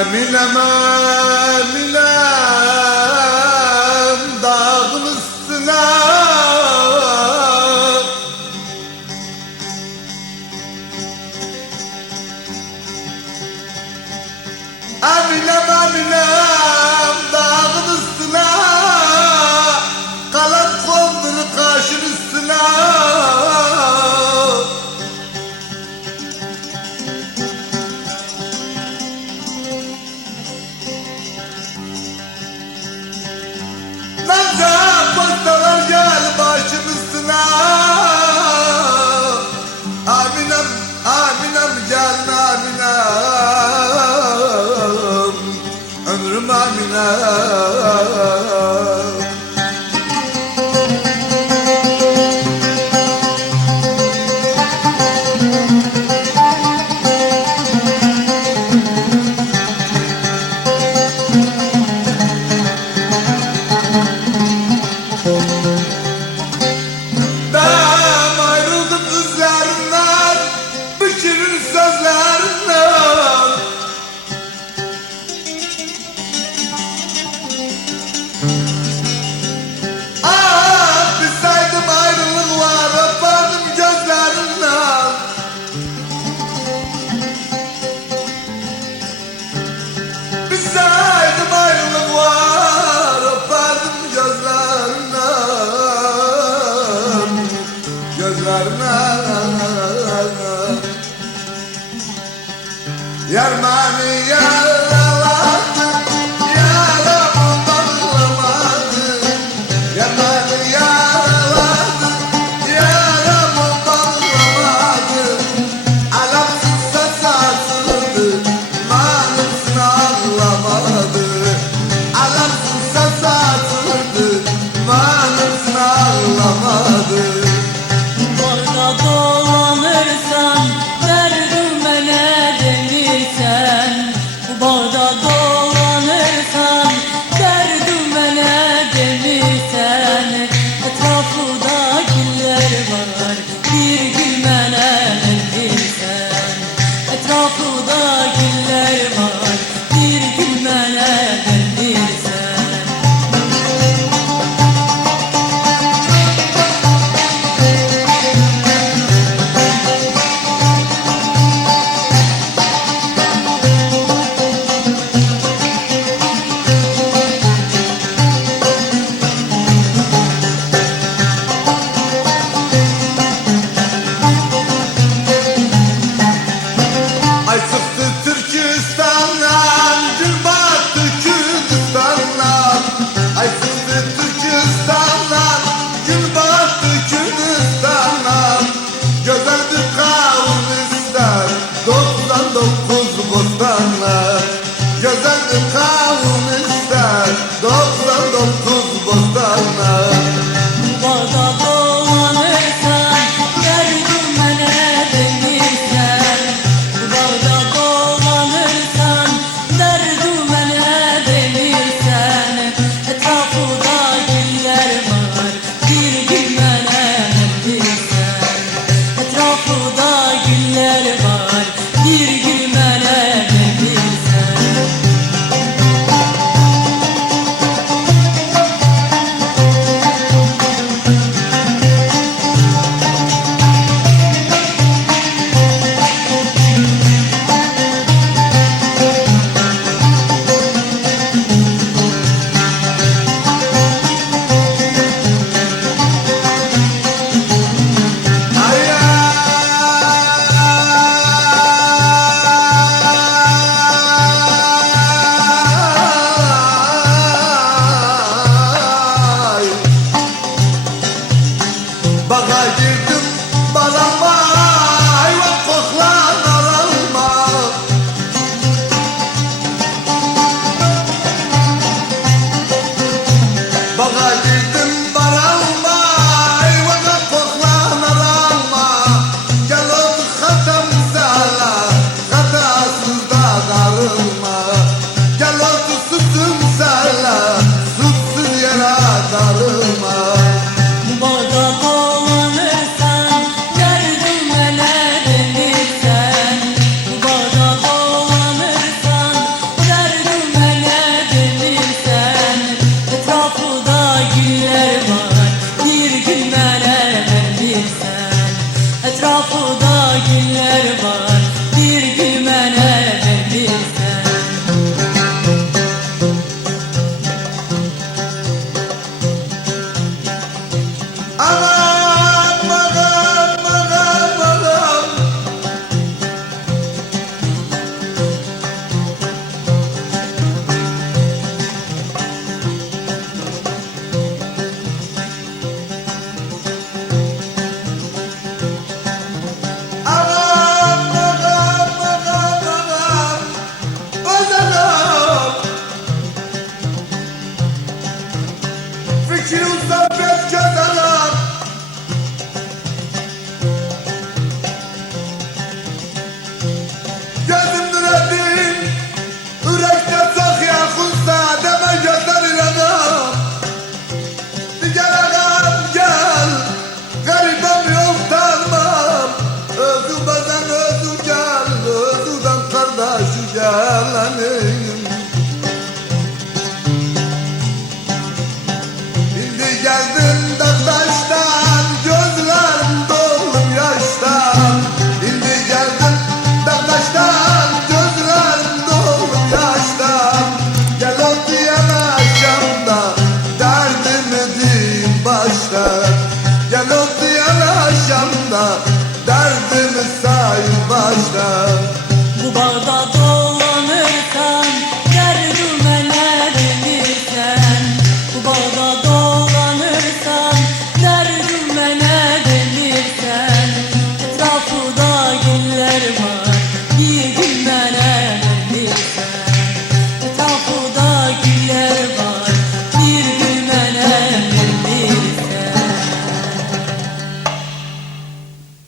Eminem Eminem dağın üstüne Eminem Eminem dağın üstüne kalan kondur kaşın üstüne Pastalar gel başım üstüne Aminem, Aminem gel Aminem Ömrüm Aminem Yarmani yaraladı, yaramı bağlamadı. Yarmani yaraladı, yaramı bağlamadı. Alamsızsa sarsıldı, manısını ağlamadı. Alamsızsa sarsıldı, manısını ağlamadı. Barda dolanırsan derdime ne demişsen, bu bağda dolanırsan derdime ne demişsen, etrafında güller var bir gülmene demişsen, etrafında güller var bir gülmene demişsen. Ay sıktı Türkistan'dan, gül battı Kürdistan'dan. Ay sıktı Türkistan'dan, gül battı Kürdistan'dan. Güzeldi kavmisler, 99 bostanlar. Güzeldi kavmisler, 99 bostanlar. Bağda dolanırsan derdime ne demişsen, bağda dolanırsan derdime ne demişsen, etrafında güller var bir gülmene demişsen, etrafında güller var bir gülmene demişsen. Bağa girdim balama, hayvan koklan aralma. Bağa girdim balama, hayvan koklan aralma. Gel oldu hatam sala, hatasız da darılma. Gel oldu sütüm sala, sütsüz yere darılma. Bağda dolanırsan derdime ne demişsen, bağda dolanırsan Fikri Mustafa Göz